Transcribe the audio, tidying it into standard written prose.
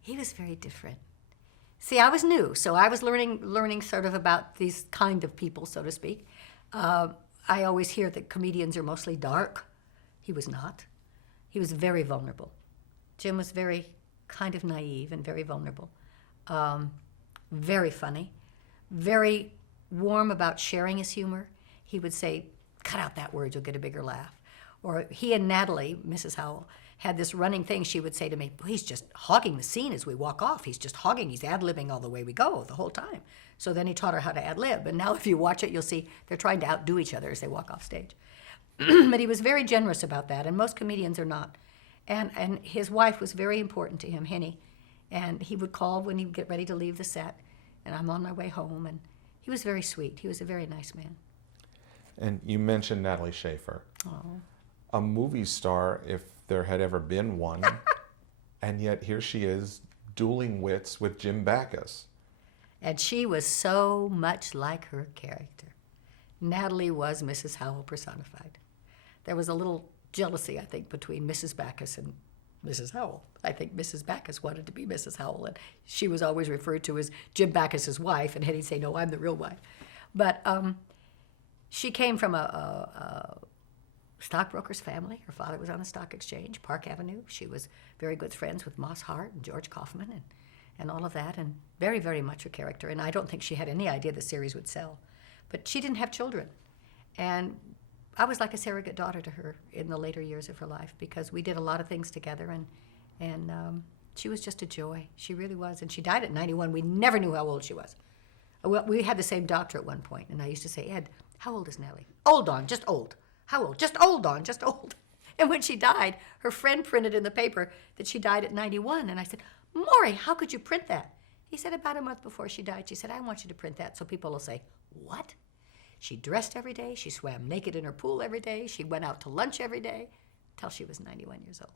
He was very different. See, I was new, so I was learning sort of about these kind of people, so to speak. I always hear that comedians are mostly dark. He was not. He was very vulnerable. Jim was very kind of naive and very vulnerable. Very funny, very warm about sharing his humor. He would say, cut out that word, you'll get a bigger laugh. Or he and Natalie, Mrs. Howell, had this running thing. She would say to me, he's just hogging the scene as we walk off. He's just hogging, he's ad-libbing all the way we go, the whole time. So then he taught her how to ad-lib. And now if you watch it, you'll see they're trying to outdo each other as they walk off stage. But he was very generous about that, and most comedians are not. And his wife was very important to him, Henny. And he would call when he would get ready to leave the set, and I'm on my way home. And he was very sweet. He was a very nice man. And you mentioned Natalie Schafer. Oh. A movie star, if there had ever been one, and yet here she is dueling wits with Jim Backus. And she was so much like her character. Natalie was Mrs. Howell personified. There was a little jealousy, I think, between Mrs. Backus and Mrs. Howell. I think Mrs. Backus wanted to be Mrs. Howell, and she was always referred to as Jim Backus's wife, and he'd say, no, I'm the real wife. But she came from a stockbroker's family. Her father was on the stock exchange, Park Avenue. She was very good friends with Moss Hart and George Kaufman and all of that, and very, very much a character. And I don't think she had any idea the series would sell. But she didn't have children. And I was like a surrogate daughter to her in the later years of her life because we did a lot of things together, and she was just a joy. She really was. And she died at 91. We never knew how old she was. Well, we had the same doctor at one point, and I used to say, Ed, how old is Nellie? Old, Dawn, just old. How old? Just old, Dawn, just old. And when she died, her friend printed in the paper that she died at 91. And I said, Maury, how could you print that? He said, about a month before she died, she said, I want you to print that so people will say, what? She dressed every day. She swam naked in her pool every day. She went out to lunch every day till she was 91 years old.